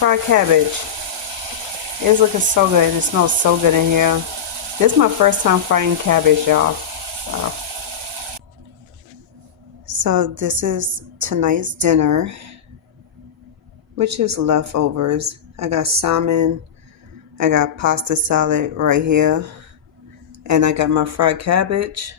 fried cabbage. It's looking so good. It smells so good in here. This is my first time frying cabbage, y'all. So this is tonight's dinner, which is leftovers. I got salmon. I got pasta salad right here. And I got my fried cabbage.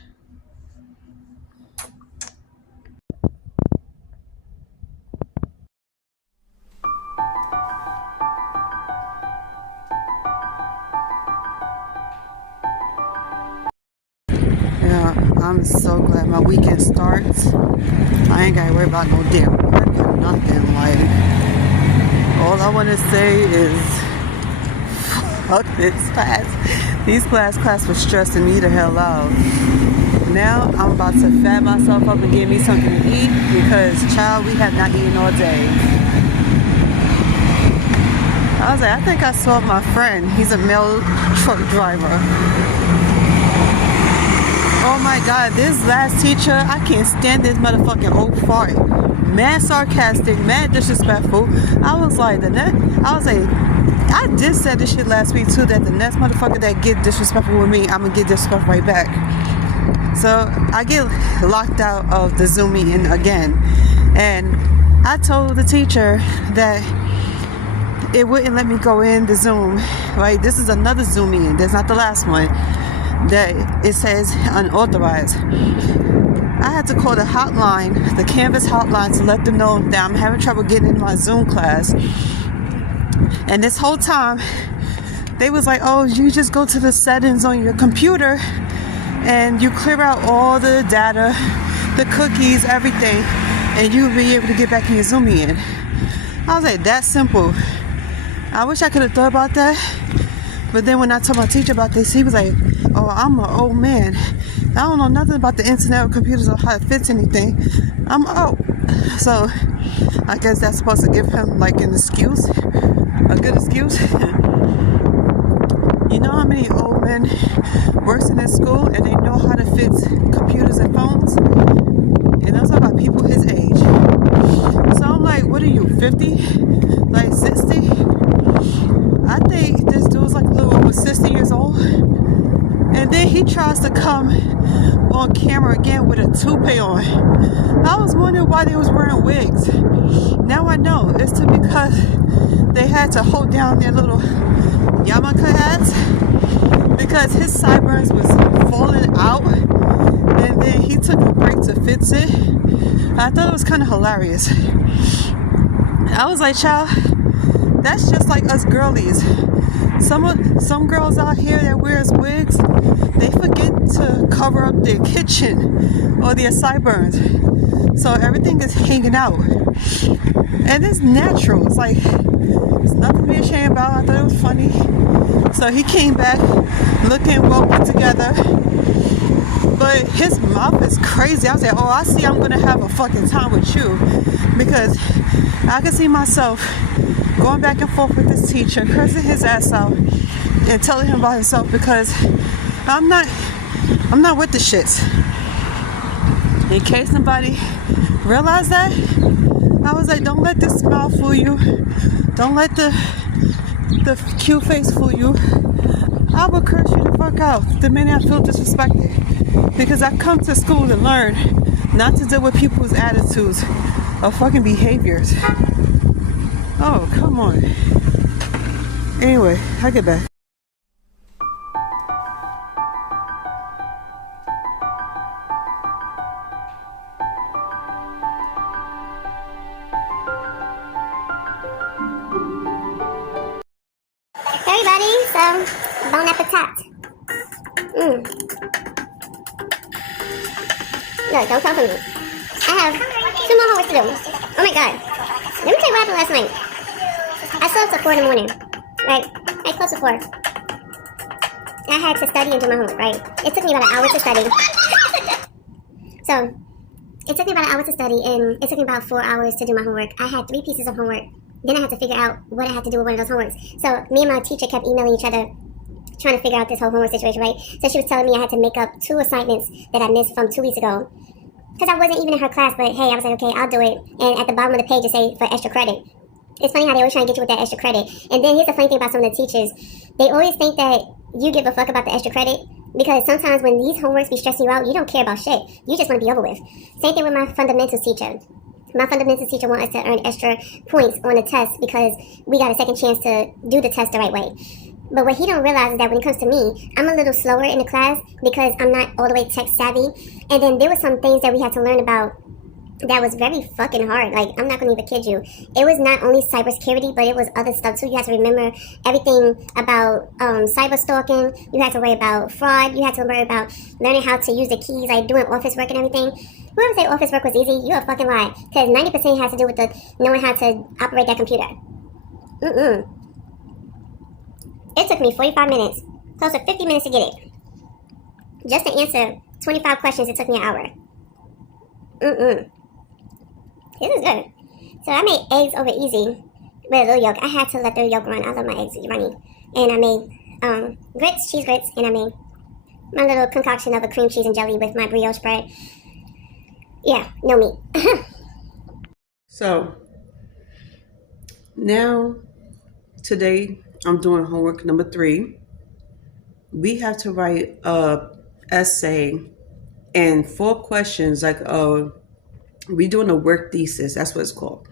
Yeah, I'm so glad my weekend starts. I ain't gotta worry about no damn work or nothing. Like, all I want to say is, fuck this class. These class was stressing me the hell out. Now I'm about to fat myself up and get me something to eat because, child, we have not eaten all day. I was like, I think I saw my friend. He's a male truck driver. Oh my God, this last teacher, I can't stand this motherfucking old fart. Mad sarcastic, mad disrespectful. I was like, I just said this shit last week too, that the next motherfucker that get disrespectful with me, I'm gonna get disrespectful right back. So I get locked out of the Zoom meeting again. And I told the teacher that it wouldn't let me go in the Zoom, right? This is another Zoom meeting. That's not the last one. That it says unauthorized. I had to call the hotline, the Canvas hotline, to let them know that I'm having trouble getting in my Zoom class. And this whole time, they was like, oh, you just go to the settings on your computer and you clear out all the data, the cookies, everything, and you'll be able to get back in your Zoom meeting. I was like, that's simple. I wish I could have thought about that. But then when I told my teacher about this, he was like, oh, I'm an old man. I don't know nothing about the internet or computers or how it fits anything. I'm old. So I guess that's supposed to give him like an excuse, a good excuse. You know how many old men works in this school and they know how to fix computers and phones? And I'm talking about people his age. So I'm like, what are you, 50? Like 60? I think this dude's like a little over 60 years old. And then he tries to come on camera again with a toupee on. I was wondering why they was wearing wigs. Now I know. It's because they had to hold down their little yarmulke hats because his sideburns was falling out. And then he took a break to fix it. I thought it was kind of hilarious. I was like, child, that's just like us girlies. Some girls out here that wears wigs, they forget to cover up their kitchen or their sideburns. So everything is hanging out. And it's natural. It's like, it's nothing to be ashamed about. I thought it was funny. So he came back looking well put together. But his mouth is crazy. I was like, oh, I see I'm going to have a fucking time with you. Because I can see myself going back and forth with this teacher, cursing his ass out and telling him about himself because I'm not with the shits. In case somebody realized that, I was like, don't let this smile fool you. Don't let the cute face fool you. I will curse you the fuck out the minute I feel disrespected. Because I come to school to learn not to deal with people's attitudes or fucking behaviors. Oh, come on. Anyway, I get back. Hey everybody, so bon appetit. Look, don't come for me. I have 2 more homework to do. Oh my god. Let me tell you what happened last night. I slept till 4 in the morning. Right? I close to 4. I had to study and do my homework, right? It took me about an hour to study. So, it took me about an hour to study and it took me about 4 hours to do my homework. I had 3 pieces of homework. Then I had to figure out what I had to do with one of those homeworks. So, me and my teacher kept emailing each other trying to figure out this whole homework situation, right? So she was telling me I had to make up 2 assignments that I missed from 2 weeks ago. Because I wasn't even in her class, but hey, I was like, okay, I'll do it. And at the bottom of the page, it say for extra credit. It's funny how they always try to get you with that extra credit. And then here's the funny thing about some of the teachers. They always think that you give a fuck about the extra credit because sometimes when these homeworks be stressing you out, you don't care about shit. You just want to be over with. Same thing with my fundamentals teacher. My fundamentals teacher wants us to earn extra points on the test because we got a second chance to do the test the right way. But what he don't realize is that when it comes to me, I'm a little slower in the class because I'm not all the way tech savvy. And then there were some things that we had to learn about that was very fucking hard. Like, I'm not gonna even kid you. It was not only cybersecurity, but it was other stuff too. You had to remember everything about cyber stalking. You had to worry about fraud. You had to worry about learning how to use the keys, like doing office work and everything. Whoever say office work was easy, you're a fucking lie. Because 90% has to do with the knowing how to operate that computer. It took me 45 minutes, close to 50 minutes to get it. Just to answer 25 questions, it took me an hour. This is good. So I made eggs over easy with a little yolk. I had to let the yolk run. I love my eggs runny. And I made grits, cheese grits, and I made my little concoction of a cream cheese and jelly with my brioche bread. Yeah, no meat. So now, today, I'm doing homework number 3. We have to write a essay and 4 questions, like we're doing a work thesis. That's what it's called.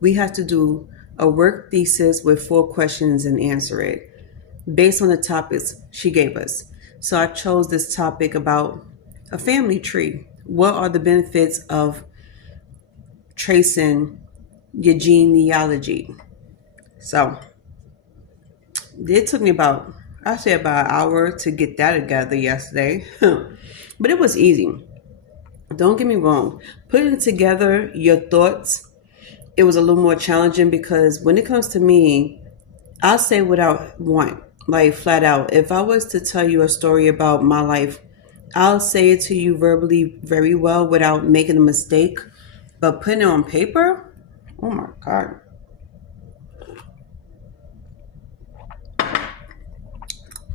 We have to do a work thesis with 4 questions and answer it based on the topics she gave us. So I chose this topic about a family tree. What are the benefits of tracing your genealogy? So it took me about an hour to get that together yesterday. But it was easy. Don't get me wrong. Putting together your thoughts, it was a little more challenging because when it comes to me, I'll say what I want, like flat out. If I was to tell you a story about my life, I'll say it to you verbally very well without making a mistake. But putting it on paper, oh my God.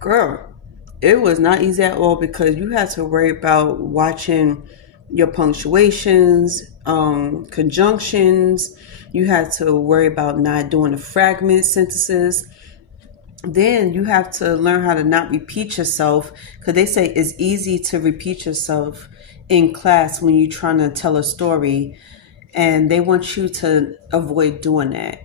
Girl, it was not easy at all because you had to worry about watching your punctuations, conjunctions. You had to worry about not doing the fragment sentences. Then you have to learn how to not repeat yourself because they say it's easy to repeat yourself in class when you're trying to tell a story, and they want you to avoid doing that.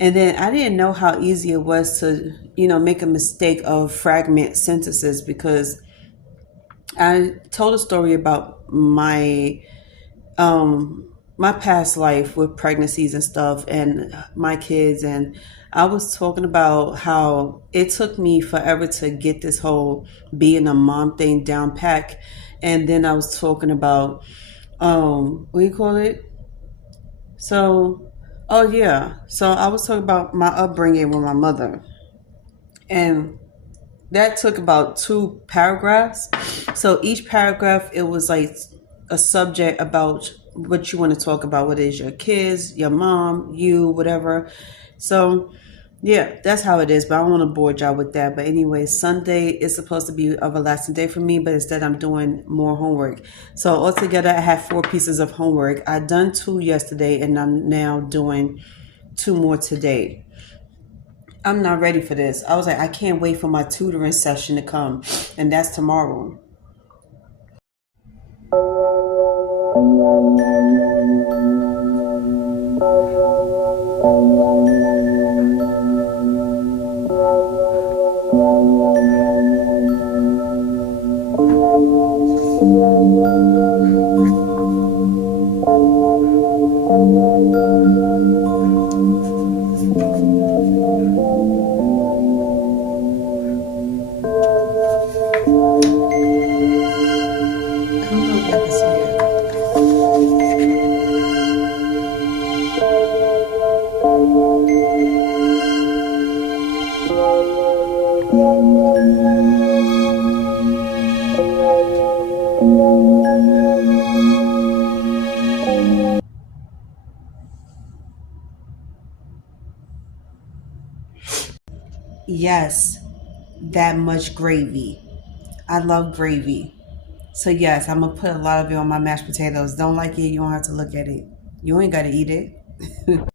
And then I didn't know how easy it was to, make a mistake of fragment sentences because I told a story about my past life with pregnancies and stuff and my kids, and I was talking about how it took me forever to get this whole being a mom thing down pack. And then I was talking about what do you call it? So I was talking about my upbringing with my mother. And that took about 2 paragraphs. So each paragraph, it was like a subject about what you want to talk about, whether it's your kids, your mom, you, whatever. So yeah, that's how it is. But I don't want to bore y'all with that. But anyway, Sunday is supposed to be a relaxing day for me, but instead I'm doing more homework. So altogether, I have 4 pieces of homework. I done 2 yesterday, and I'm now doing 2 more today. I'm not ready for this. I was like, I can't wait for my tutoring session to come, and that's tomorrow. I don't know if y'all can see it. Yes, that much gravy. I love gravy. So yes, I'm gonna put a lot of it on my mashed potatoes. Don't like it, you don't have to look at it. You ain't gotta eat it.